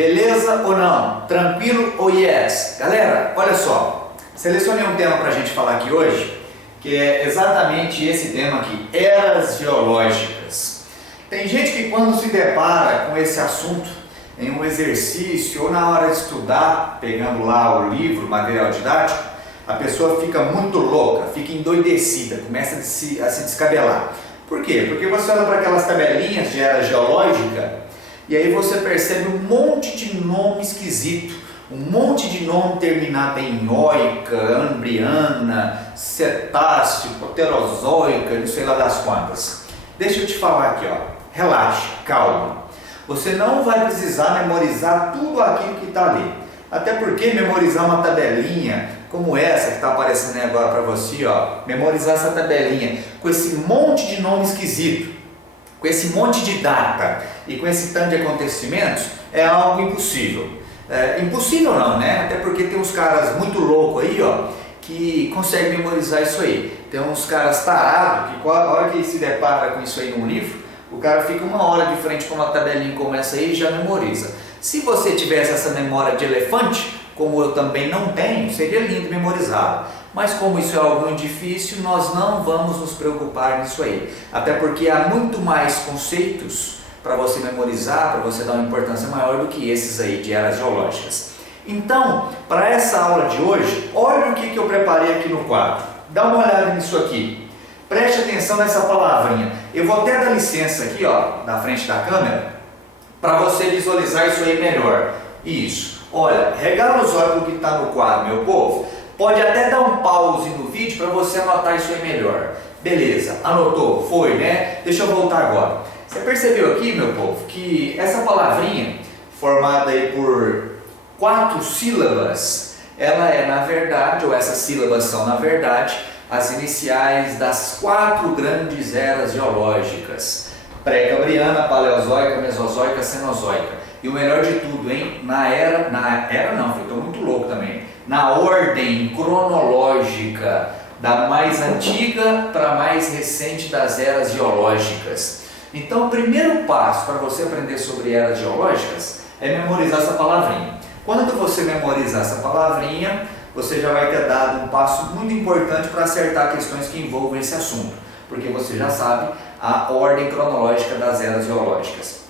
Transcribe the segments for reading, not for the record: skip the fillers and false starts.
beleza ou não? Tranquilo ou yes? Galera, olha só, selecionei um tema para a gente falar aqui hoje, que é exatamente esse tema aqui, eras geológicas. Tem gente que quando se depara com esse assunto em um exercício ou na hora de estudar, pegando lá o livro, material didático, a pessoa fica muito louca, fica endoidecida, começa a se descabelar. Por quê? Porque você olha para aquelas tabelinhas de era geológica e aí você percebe um monte de nome esquisito, um monte de nome terminado em oica, ambriana, cetáceo, proterozoica, não sei lá das quantas. Deixa eu te falar aqui, ó. Relaxa, calma. Você não vai precisar memorizar tudo aquilo que está ali. Até porque memorizar uma tabelinha como essa que está aparecendo aí agora para você, ó, memorizar essa tabelinha com esse monte de nome esquisito, com esse monte de data e com esse tanto de acontecimentos é algo impossível. Impossível não, né? Até porque tem uns caras muito loucos aí, ó, que conseguem memorizar isso aí. Tem uns caras tarados que a hora que se depara com isso aí num livro, o cara fica uma hora de frente com uma tabelinha como essa aí e já memoriza. Se você tivesse essa memória de elefante, como eu também não tenho, seria lindo memorizar. Mas como isso é algo muito difícil, nós não vamos nos preocupar nisso aí. Até porque há muito mais conceitos para você memorizar, para você dar uma importância maior do que esses aí de eras geológicas. Então, para essa aula de hoje, olha o que eu preparei aqui no quadro. Dá uma olhada nisso aqui. Preste atenção nessa palavrinha. Eu vou até dar licença aqui, ó, na frente da câmera, para você visualizar isso aí melhor. Isso. Olha, regala os olhos do que está no quadro, meu povo. Pode até dar um pause no vídeo para você anotar isso aí melhor. Beleza, anotou? Foi, né? Deixa eu voltar agora. Você percebeu aqui, meu povo, que essa palavrinha, formada aí por 4 sílabas, ela é na verdade, ou essas sílabas são na verdade, as iniciais das 4 grandes eras geológicas: pré-cambriana, paleozoica, mesozoica, cenozoica. E o melhor de tudo, hein? Estou muito louco também. Na ordem cronológica, da mais antiga para a mais recente das eras geológicas. Então, o primeiro passo para você aprender sobre eras geológicas é memorizar essa palavrinha. Quando você memorizar essa palavrinha, você já vai ter dado um passo muito importante para acertar questões que envolvem esse assunto, porque você já sabe a ordem cronológica das eras geológicas.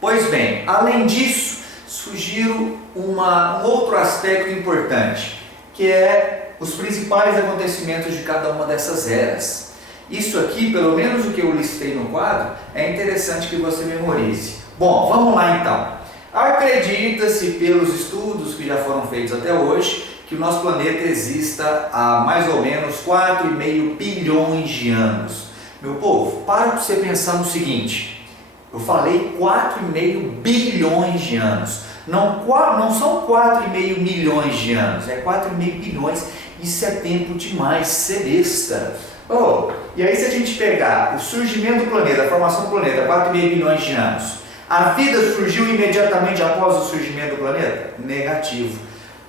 Pois bem, além disso, sugiro um outro aspecto importante, que é os principais acontecimentos de cada uma dessas eras. Isso aqui, pelo menos o que eu listei no quadro, é interessante que você memorize. Bom, vamos lá então. Acredita-se pelos estudos que já foram feitos até hoje, que o nosso planeta exista há mais ou menos 4,5 bilhões de anos. Meu povo, para você pensar no seguinte. Eu falei 4,5 bilhões de anos. Não são 4,5 milhões de anos, é 4,5 bilhões. Isso é tempo demais, ser besta. E aí se a gente pegar o surgimento do planeta, a formação do planeta, 4,5 bilhões de anos, a vida surgiu imediatamente após o surgimento do planeta? Negativo.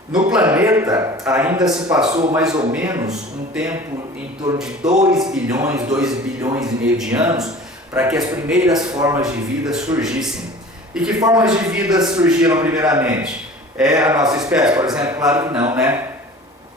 No planeta ainda se passou mais ou menos um tempo em torno de 2 bilhões e meio de anos para que as primeiras formas de vida surgissem. E que formas de vida surgiram primeiramente? É a nossa espécie, por exemplo? Claro que não, né?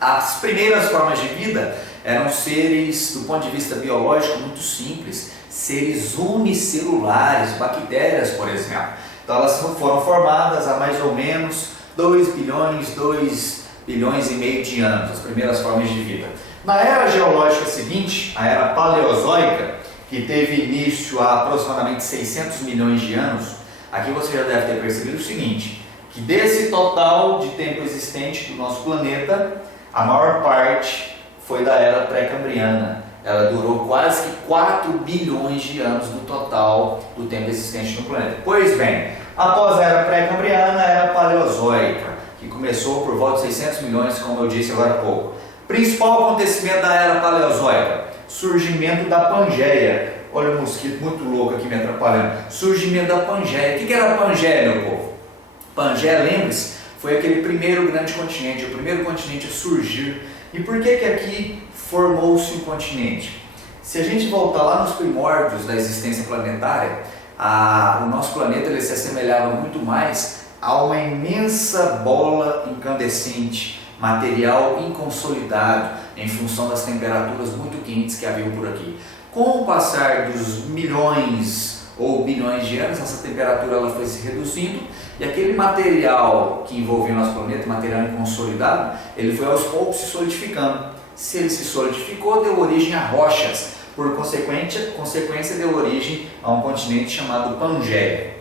As primeiras formas de vida eram seres, do ponto de vista biológico, muito simples, seres unicelulares, bactérias, por exemplo. Então elas foram formadas há mais ou menos 2 bilhões e meio de anos, as primeiras formas de vida. Na era geológica seguinte, a era paleozoica, que teve início há aproximadamente 600 milhões de anos, aqui você já deve ter percebido o seguinte, que desse total de tempo existente do nosso planeta, a maior parte foi da era pré-cambriana. Ela durou quase que 4 bilhões de anos no total do tempo existente no planeta. Pois bem, após a era pré-cambriana, a era paleozoica, que começou por volta de 600 milhões, como eu disse agora há pouco. Principal acontecimento da era paleozoica: surgimento da Pangeia. Olha o mosquito muito louco aqui me atrapalhando. Surgimento da Pangeia. O que era a Pangeia, meu povo? Pangeia, lembre-se, foi aquele primeiro grande continente, o primeiro continente a surgir. E por que aqui formou-se um continente? Se a gente voltar lá nos primórdios da existência planetária, o nosso planeta ele se assemelhava muito mais a uma imensa bola incandescente, material inconsolidado em função das temperaturas muito quentes que haviam por aqui. Com o passar dos milhões ou bilhões de anos, essa temperatura ela foi se reduzindo e aquele material que envolvia o nosso planeta, material inconsolidado, ele foi aos poucos se solidificando. Se ele se solidificou, deu origem a rochas, por consequência deu origem a um continente chamado Pangeia.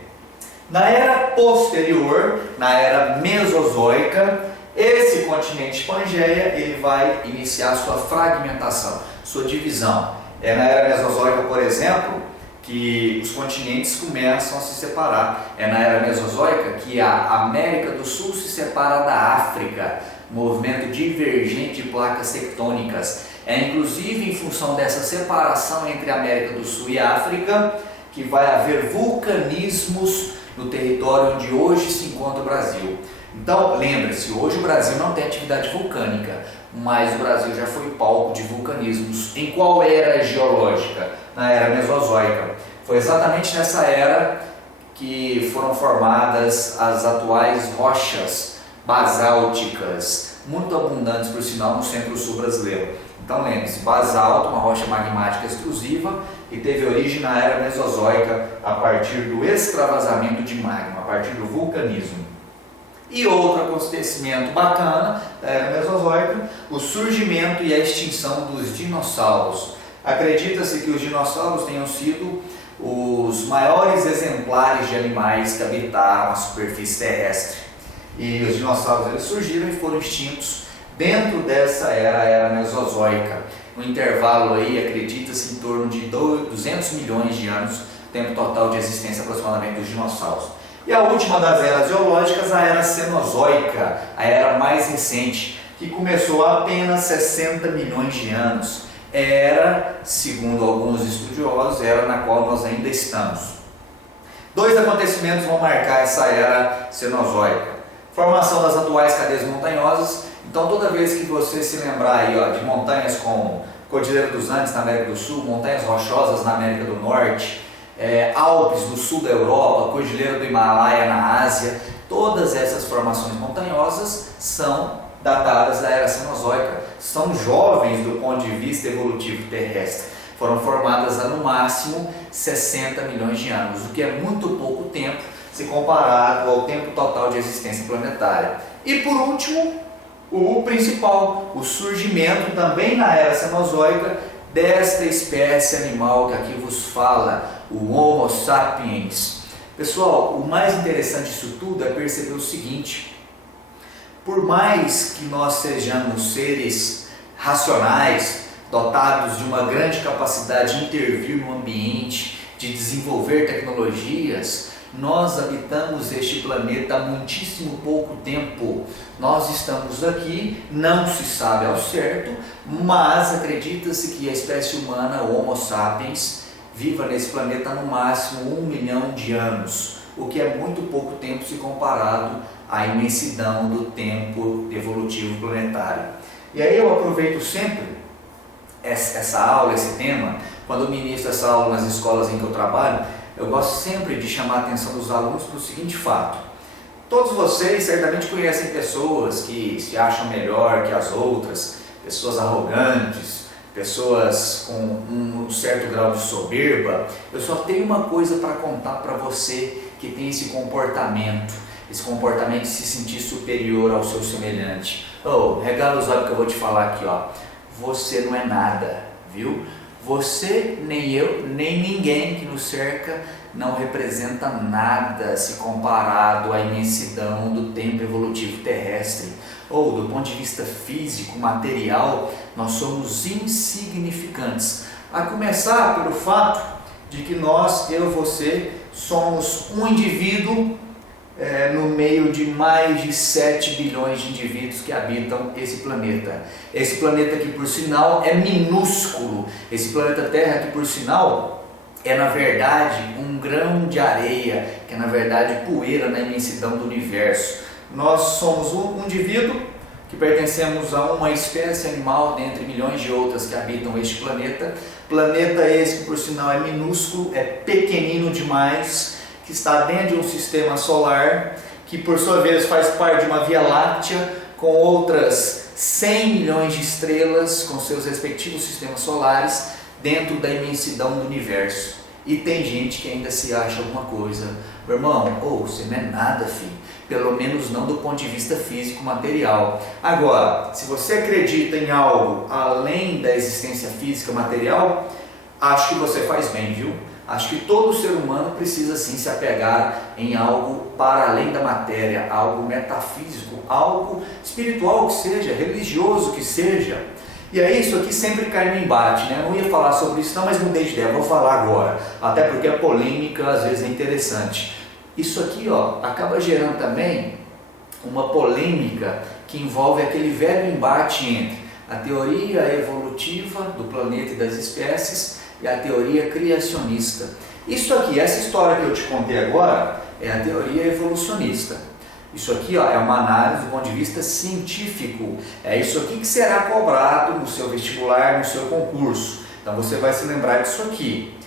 Na era posterior, na era Mesozoica, esse continente Pangeia ele vai iniciar sua fragmentação, sua divisão. É na era Mesozoica, por exemplo, que os continentes começam a se separar. É na era Mesozoica que a América do Sul se separa da África, movimento divergente de placas tectônicas. É inclusive em função dessa separação entre a América do Sul e a África que vai haver vulcanismos no território onde hoje se encontra o Brasil. Então, lembre-se, hoje o Brasil não tem atividade vulcânica, mas o Brasil já foi palco de vulcanismos. Em qual era geológica? Na era Mesozoica. Foi exatamente nessa era que foram formadas as atuais rochas basálticas, muito abundantes, por sinal, no centro-sul brasileiro. Então lembre-se, basalto, uma rocha magmática extrusiva, que teve origem na era Mesozoica a partir do extravasamento de magma, a partir do vulcanismo. E outro acontecimento bacana da era Mesozoica, o surgimento e a extinção dos dinossauros. Acredita-se que os dinossauros tenham sido os maiores exemplares de animais que habitaram a superfície terrestre. E os dinossauros eles surgiram e foram extintos dentro dessa era, a era Mesozoica. No intervalo aí, acredita-se em torno de 200 milhões de anos, tempo total de existência aproximadamente dos dinossauros. E a última das eras geológicas, a era Cenozoica, a era mais recente, que começou há apenas 60 milhões de anos. Era, segundo alguns estudiosos, era na qual nós ainda estamos. Dois acontecimentos vão marcar essa era Cenozoica. Formação das atuais cadeias montanhosas. Então toda vez que você se lembrar aí, de montanhas como Cordilheira dos Andes na América do Sul, montanhas rochosas na América do Norte, Alpes do sul da Europa, Cordilheira do Himalaia na Ásia, todas essas formações montanhosas são datadas da era Cenozoica, são jovens do ponto de vista evolutivo terrestre, foram formadas há no máximo 60 milhões de anos, o que é muito pouco tempo se comparado ao tempo total de existência planetária. E por último, o principal, o surgimento também na era Cenozoica desta espécie animal que aqui vos fala, o Homo sapiens. Pessoal, o mais interessante disso tudo é perceber o seguinte: por mais que nós sejamos seres racionais, dotados de uma grande capacidade de intervir no ambiente, de desenvolver tecnologias, nós habitamos este planeta há muitíssimo pouco tempo. Nós estamos aqui, não se sabe ao certo, mas acredita-se que a espécie humana, o Homo sapiens, viva nesse planeta no máximo 1 milhão de anos, o que é muito pouco tempo se comparado à imensidão do tempo evolutivo planetário. E aí eu aproveito sempre essa aula, esse tema, quando eu ministro essa aula nas escolas em que eu trabalho, eu gosto sempre de chamar a atenção dos alunos para o seguinte fato: todos vocês certamente conhecem pessoas que se acham melhor que as outras, pessoas arrogantes, pessoas com um certo grau de soberba. Eu só tenho uma coisa para contar para você que tem esse comportamento de se sentir superior ao seu semelhante. Regala os olhos que eu vou te falar aqui, Você não é nada, viu? Você, nem eu, nem ninguém que nos cerca não representa nada se comparado à imensidão do tempo evolutivo terrestre. Do ponto de vista físico, material, nós somos insignificantes. A começar pelo fato de que nós, eu e você, somos um indivíduo no meio de mais de 7 bilhões de indivíduos que habitam esse planeta. Esse planeta que, por sinal, é minúsculo. Esse planeta Terra que, por sinal, é na verdade um grão de areia, que é na verdade poeira na imensidão do universo. Nós somos um indivíduo que pertencemos a uma espécie animal dentre milhões de outras que habitam este planeta. Planeta esse que, por sinal, é minúsculo, é pequenino demais, que está dentro de um sistema solar que por sua vez faz parte de uma Via Láctea com outras 100 milhões de estrelas com seus respectivos sistemas solares dentro da imensidão do universo. E tem gente que ainda se acha alguma coisa. Meu irmão, você não é nada, filho. Pelo menos não do ponto de vista físico, material. Agora, se você acredita em algo além da existência física, material, acho que você faz bem, viu? Acho que todo ser humano precisa sim se apegar em algo para além da matéria, algo metafísico, algo espiritual que seja, religioso que seja. E aí isso aqui sempre cai no embate, né? Eu não ia falar sobre isso não, mas mudei de ideia, vou falar agora. Até porque a polêmica às vezes é interessante. Isso aqui acaba gerando também uma polêmica que envolve aquele velho embate entre a teoria evolutiva do planeta e das espécies e a teoria criacionista. Isso aqui, essa história que eu te contei agora, é a teoria evolucionista. Isso aqui é uma análise do ponto de vista científico. É isso aqui que será cobrado no seu vestibular, no seu concurso. Então você vai se lembrar disso aqui.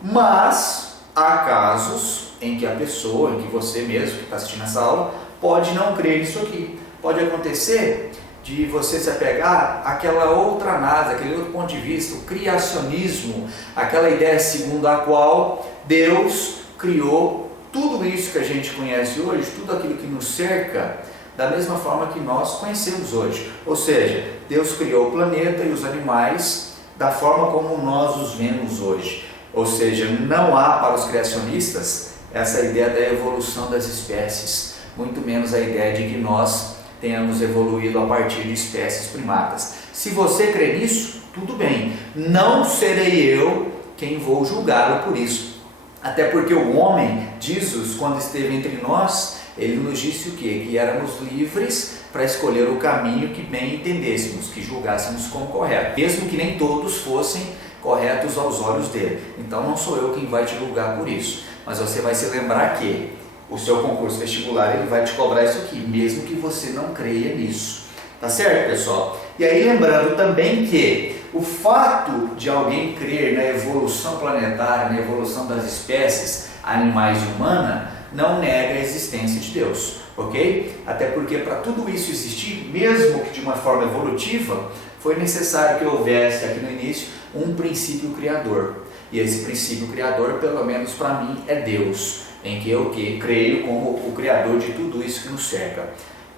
Mas há casos em que a pessoa, em que você mesmo que está assistindo essa aula, pode não crer nisso aqui. Pode acontecer de você se apegar àquela outra análise, aquele outro ponto de vista, o criacionismo, aquela ideia segundo a qual Deus criou tudo isso que a gente conhece hoje, tudo aquilo que nos cerca, da mesma forma que nós conhecemos hoje. Ou seja, Deus criou o planeta e os animais da forma como nós os vemos hoje. Ou seja, não há para os criacionistas essa ideia da evolução das espécies, muito menos a ideia de que nós tenhamos evoluído a partir de espécies primatas. Se você crê nisso, tudo bem. Não serei eu quem vou julgá-lo por isso. Até porque o homem, Jesus, quando esteve entre nós, ele nos disse o quê? Que éramos livres para escolher o caminho que bem entendêssemos, que julgássemos como correto, mesmo que nem todos fossem corretos aos olhos dele. Então não sou eu quem vai te julgar por isso, mas você vai se lembrar que o seu concurso vestibular ele vai te cobrar isso aqui, mesmo que você não creia nisso. Tá certo, pessoal? E aí lembrando também que o fato de alguém crer na evolução planetária, na evolução das espécies animais e humana, não nega a existência de Deus, ok? Até porque para tudo isso existir, mesmo que de uma forma evolutiva, foi necessário que houvesse aqui no início um princípio criador. E esse princípio criador, pelo menos para mim, é Deus, em que eu creio como o criador de tudo isso que nos cerca.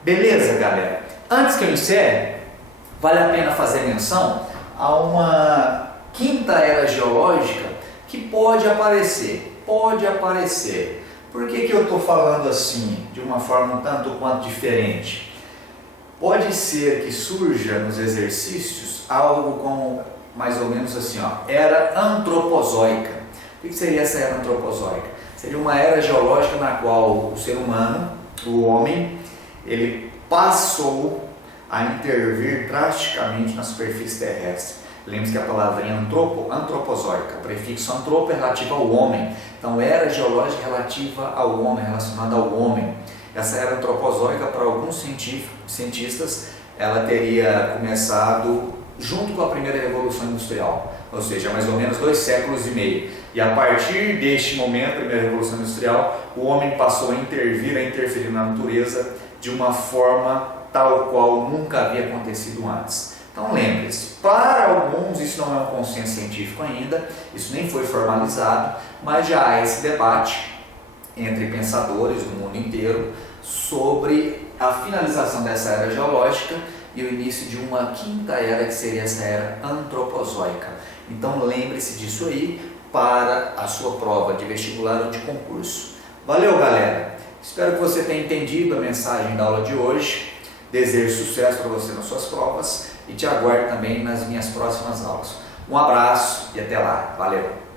Beleza, galera? Antes que eu encerre, vale a pena fazer menção a uma quinta era geológica que pode aparecer. Por que eu estou falando assim, de uma forma um tanto quanto diferente? Pode ser que surja nos exercícios algo como, mais ou menos assim, era antropozoica. O que seria essa era antropozoica? Seria uma era geológica na qual o ser humano, o homem, ele passou a intervir drasticamente na superfície terrestre. Lembre-se que a palavrinha antropozoica, o prefixo antropo é relativo ao homem. Então, era geológica relativa ao homem, relacionada ao homem. Essa era antropozoica, para alguns cientistas, ela teria começado junto com a primeira revolução industrial, ou seja, mais ou menos 2,5 séculos. E a partir deste momento, a primeira revolução industrial, o homem passou a interferir na natureza de uma forma tal qual nunca havia acontecido antes. Então lembre-se, para alguns isso não é um consenso científico ainda, isso nem foi formalizado, mas já há esse debate entre pensadores do mundo inteiro sobre a finalização dessa era geológica e o início de uma quinta era, que seria essa era antropozoica. Então lembre-se disso aí para a sua prova de vestibular ou de concurso. Valeu, galera! Espero que você tenha entendido a mensagem da aula de hoje. Desejo sucesso para você nas suas provas e te aguardo também nas minhas próximas aulas. Um abraço e até lá. Valeu!